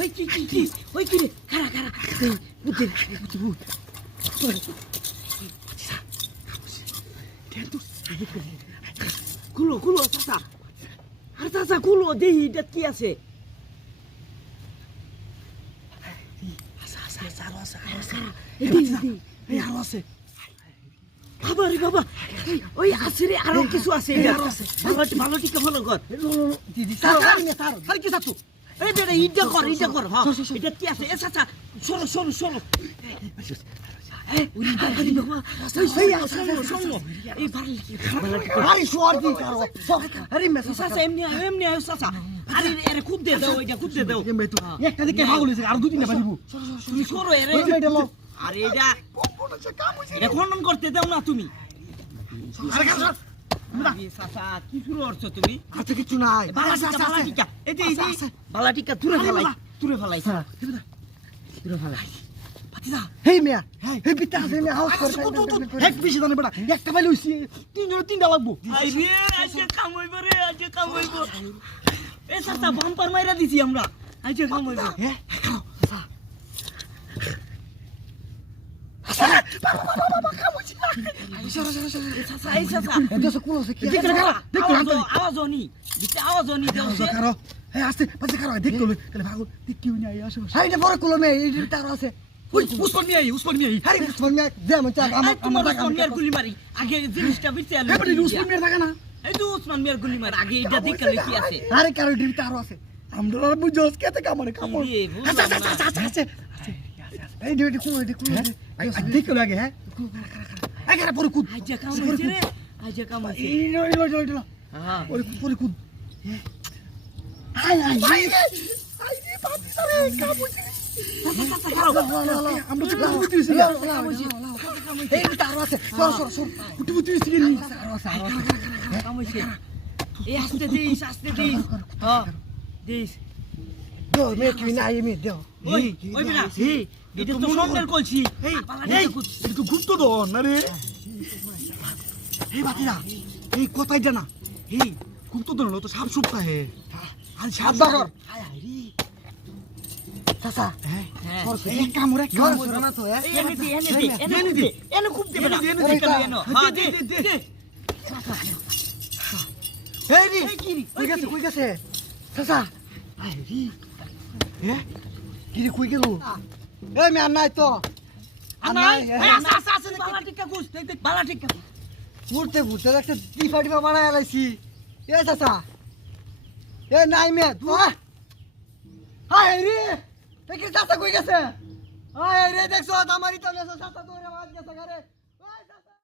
ওই কি কি কি? ওই কি রে? খারা খারা বুদ্ধি বুদ্ধি বুদ্ধ। খুলো খুলো চাচা। আর চাচা খুলো দেহি এটা কি আছে? আরও আছে আরও আছে। আরও আছে। বাবা রে বাবা। ওই আছে রে আরও কিছু আছে। এটা ভালো ভালো টিকা ভালো কর চাচা। আর কি চাচু? এই বেটা ইটা কর ইটা কর হ্যাঁ। এটা কি আছে? এ চাচা শোনো শোনো শোনো। এই, উনি বাবারি বাবা, এই, এই, শোনো, শোনো। এই ভালো- ভালো টিকা। আরে শোয়ার দি কারও আরে মেসা চাচা, এমনি আয়, এমনি আয়, চাচা। আরে, এরে খুদ্দে দাও, ওইটা খুদ্দে দাও। একটা দিকে পাগল আর দুদিন পারিব তুমি সরো, এটা লও। আরে, এটা- খণ্ডন করতে দাও না তুমি। কি শুরু করছ তুমি? আছে কিছু নাই। বালা টিকা, বালা টিকা। এই যে, বালা টিকা তুলে ফেলাই, তুলে ফেলাই। তুলে ফেলাই। হেই মিয়া হেই। পিতা আছে মিয়া হাউস করে এক বেশি জানে বেটা একটা পাইলে হইছি তিনজন তিনটা লাগবো। আই রে, আজকে কাম হইব রে, আজকে কাম হইব। এ চাচা, বাম্পার মাইরা দিছি আমরা। আজকে কাম হইব। হ্যাঁ। আছে হ্যাঁ কলে কলে আর উসমান মিয়া উসমান মিয়া হাই উসমান মিয়া দে আমি চা আমার তোমার উসমান মিয়ার গুলি মারি। আগে জিনিসটা বিচে আনলো। এবারে উসমান মিয়া থাকে না এই তো উসমান মিয়ার গুলি মারি। আগে এটা দেখে লই কি আছে। আরে কারও ডিটা আর আছে আমরা বুঝোস কেতে কামড়ে কামড় আচ্ছা আচ্ছা আচ্ছা আচ্ছা এই কলে আগে হ্যাঁ আগে পরে কুদ আজকে কাম হইছে রে। আজকে কাম হইছে। এই এই এই এই হ্যাঁ। পরে পরে কুদ আই আই আই আই বাতি সারে কাম হইছে আমরা তো কাম হইছে এই ডিটা আছে। সর সর সর। কুটি কুটি হইছে কি আর আছে আর আছে কাম হইছে। এই আস্তে দিস, আস্তে দিস। হ্যাঁ, দিস। দো মে কি না এই দো। ওই, ওই বেটা, এই, এটা তো স্বর্ণের কলসি। এই এটা গুপ্ত দন আরে এই বাতিরা এই কথাই জানা? এই গুপ্ত দন তো সাপ সুপ খায় আর সাপ বাগর চাচা হ্যাঁ। কামড়ে না তো এনে দে, এনে দে, এনে দে, এনে খুব। এনে দে। হ্যাঁ, দে, দে, দে। এই রি। এই, কি রে? কই গেছে কই গেছে? চাচা। আই রি। এ? কি রে কই গেল? এই মে নাই তো। আছে, বালা টিক্কা কুচ, দেখ, দেখ, বালা টিক্কা। ঘুরতে ঘুরতে একটা টিফা টিফা বানায় লাইছি এ চাচা, এ নাই মে তু হায় রে দেখি চাচা কই গেছে? হায় রে, দেখছ আমারই তো চাচা তোরে মাছ গেছে, ঘরে।